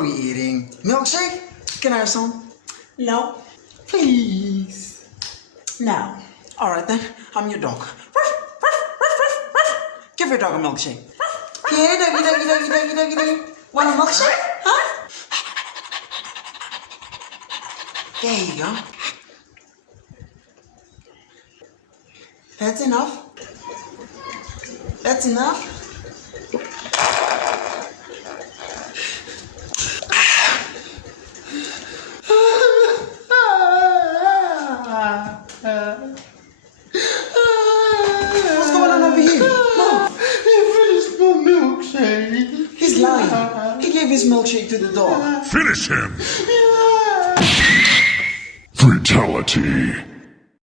are we eating? Milkshake? Can I have some? No. Please. No. Alright then, I'm your dog. Give your dog a milkshake. Here, doggy. Want a milkshake? Huh? There you go. That's enough. That's enough. What's going on over here? Mom. He finished my milkshake. He's lying. He gave his milkshake to the dog. Finish him! Yeah. Fatality.